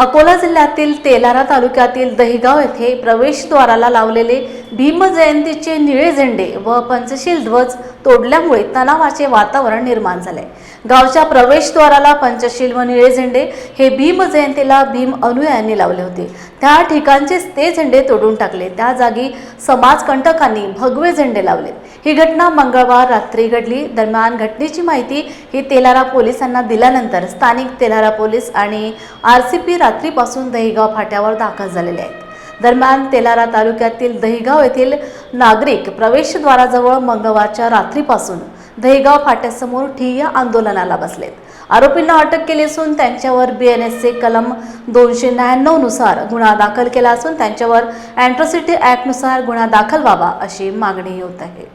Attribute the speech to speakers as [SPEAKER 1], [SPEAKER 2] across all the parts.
[SPEAKER 1] अकोला जिल्ह्यातील तेलारा तालुक्यातील दहिगाव येथे प्रवेशद्वाराला लावलेले भीमजयंतीचे निळे झेंडे व पंचशील ध्वज तोडल्यामुळे तणावाचे वातावरण निर्माण झाले. गावच्या प्रवेशद्वाराला पंचशील व निळे झेंडे हे भीमजयंतीला भीम अनुयायांनी लावले होते. त्या ठिकाणचेच ते झेंडे तोडून टाकले. त्या जागी समाजकंटकांनी भगवे झेंडे लावले. ही घटना मंगळवार रात्री घडली. दरम्यान घटनेची माहिती ही तेलारा पोलिसांना दिल्यानंतर स्थानिक तेलारा पोलीस आणि आर सी पी रात्रीपासून दहिगाव फाट्यावर दाखल झालेले आहेत. दरम्यान तेलारा तालुक्यातील दहिगाव येथील नागरिक प्रवेशद्वाराजवळ मंगळवारच्या रात्रीपासून दहिगाव फाट्यासमोर ठिय्या आंदोलनाला बसलेत. आरोपींना अटक केली असून त्यांच्यावर बी एन एसचे कलम दोनशे ब्याण्णवनुसार गुन्हा दाखल केला असून त्यांच्यावर अँट्रॉसिटी ऍक्टनुसार गुन्हा दाखल व्हावा अशी मागणी होत आहे.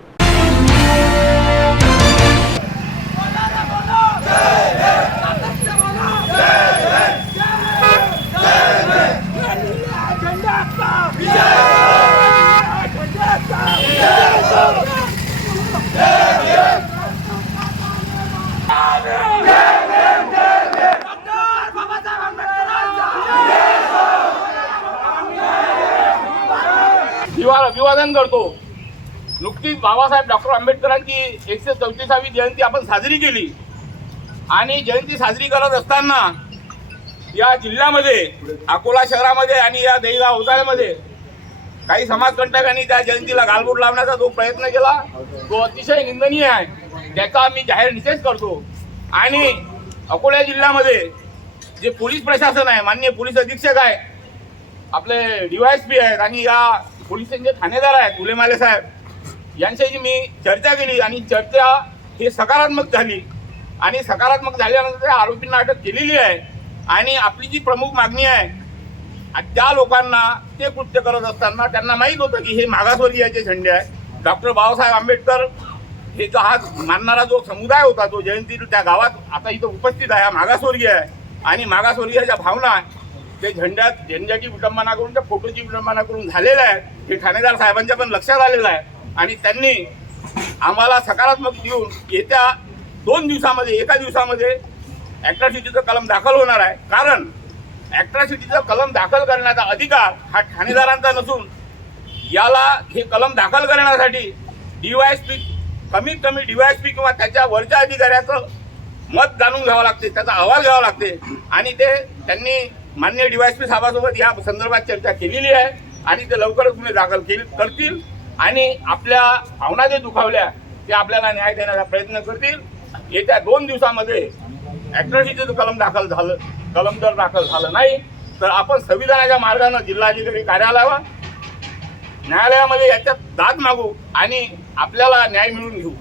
[SPEAKER 2] अभिवादन विवादन करतो. नुकतीच बाबासाहेब डॉक्टर आंबेडकरांची एकशे चौतीसावी जयंती आपण साजरी केली. आणि जयंती साजरी करत असताना या जिल्ह्यामध्ये अकोला शहरामध्ये आणि या देईगाव उजाळ्यामध्ये काही समाजकंटकांनी त्या जयंतीला गालबोट लावण्याचा जो प्रयत्न केला तो अतिशय निंदनीय आहे. त्याचा मी जाहीर निषेध करतो. आणि अकोला जिल्ह्यामध्ये जे पोलीस प्रशासन आहे माननीय पोलीस अधीक्षक आहे आपले डीवायएसपी आहेत आणि या पोलिसांचे ठाणेदार आहेत उलेमाले साहेब. यांच्याशी मी चर्चा केली आणि चर्चा ही सकारात्मक झाली. आणि सकारात्मक झाल्यानंतर आरोपींना अटक केलेली आहे. आणि आपली जी प्रमुख मागणी आहे आणि त्या लोकांना ते कृत्य करत असताना त्यांना माहीत होतं की हे मागासवर्गीयाचे झेंडे आहे डॉक्टर बाबासाहेब आंबेडकर हे जो हा मानणारा जो समुदाय होता तो जयंती त्या गावात आता इथं उपस्थित आहे हा मागासवर्गीय आहे. आणि मागासवर्गीयाच्या भावना ते झेंड्यात झेंड्याची विटंबना करून त्या फोटोची विटंबना करून झालेलं आहे हे ठाणेदार साहेबांच्या पण लक्षात आलेलं आहे. आणि त्यांनी आम्हाला सकारात्मक देऊन येत्या दोन दिवसामध्ये एका दिवसामध्ये ॲट्रॉसिटीचं कलम दाखल होणार आहे. कारण ॲट्रॉसिटीचं कलम दाखल करण्याचा अधिकार हा ठाणेदारांचा नसून याला हे कलम दाखल करण्यासाठी डीवायएसपी कमीत कमी डीवायएसपी किंवा त्याच्या वरच्या अधिकाऱ्याचं मत जाणून घ्यावं लागते त्याचा अहवाल घ्यावा लागते. आणि ते त्यांनी मान्य डीवायसपी साहेबासोबत या संदर्भात चर्चा केलेली आहे आणि ते लवकरच गुन्हे दाखल केले करतील आणि आपल्या भावना जे दुखावल्या ते आपल्याला न्याय देण्याचा प्रयत्न करतील. येत्या दोन दिवसामध्ये ॲट्रॉसिटीचं कलम दाखल झालं कलम जर दाखल झालं नाही तर आपण संविधानाच्या मार्गानं जिल्हाधिकारी कार्यालयावर न्यायालयामध्ये याच्यात दाद मागू आणि आपल्याला न्याय मिळवून घेऊ.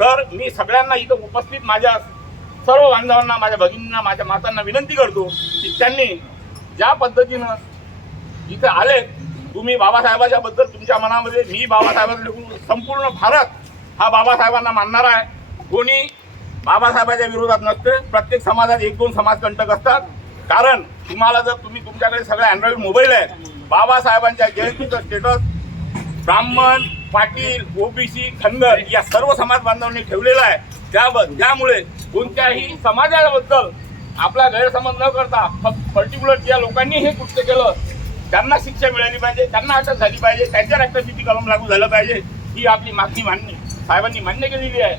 [SPEAKER 2] तर मी सगळ्यांना इथं उपस्थित माझ्या सर्व बांधवांना माझ्या भगिनींना माझ्या मातांना विनंती करतो की त्यांनी ज्या पद्धतीनं इथं आले तुम्ही बाबासाहेबाच्या बद्दल तुमच्या मनामध्ये मी बाबासाहेबांकडे संपूर्ण भारत हा बाबासाहेबांना मानणार आहे. कोणी बाबासाहेबाच्या विरोधात नसते. प्रत्येक समाजात एक दोन समाजकंटक असतात. कारण तुम्हाला जर तुम्ही तुमच्याकडे सगळे अँड्रॉइड मोबाईल आहे बाबासाहेबांच्या जयंतीचं स्टेटस ब्राह्मण पाटील ओबीसी खंडर या सर्व समाज बांधवांनी ठेवलेला आहे. त्या त्यामुळे कोणत्याही समाजाबद्दल आपला गैरसमज न करता फक्त पर्टिक्युलर ज्या लोकांनी हे कृत्य केलं त्यांना शिक्षा मिळाली पाहिजे त्यांना अटक झाली पाहिजे त्यांच्या रक्ताची कलम लागू झालं पाहिजे ही आपली मागणी मान्य साहेबांनी मान्य केलेली आहे.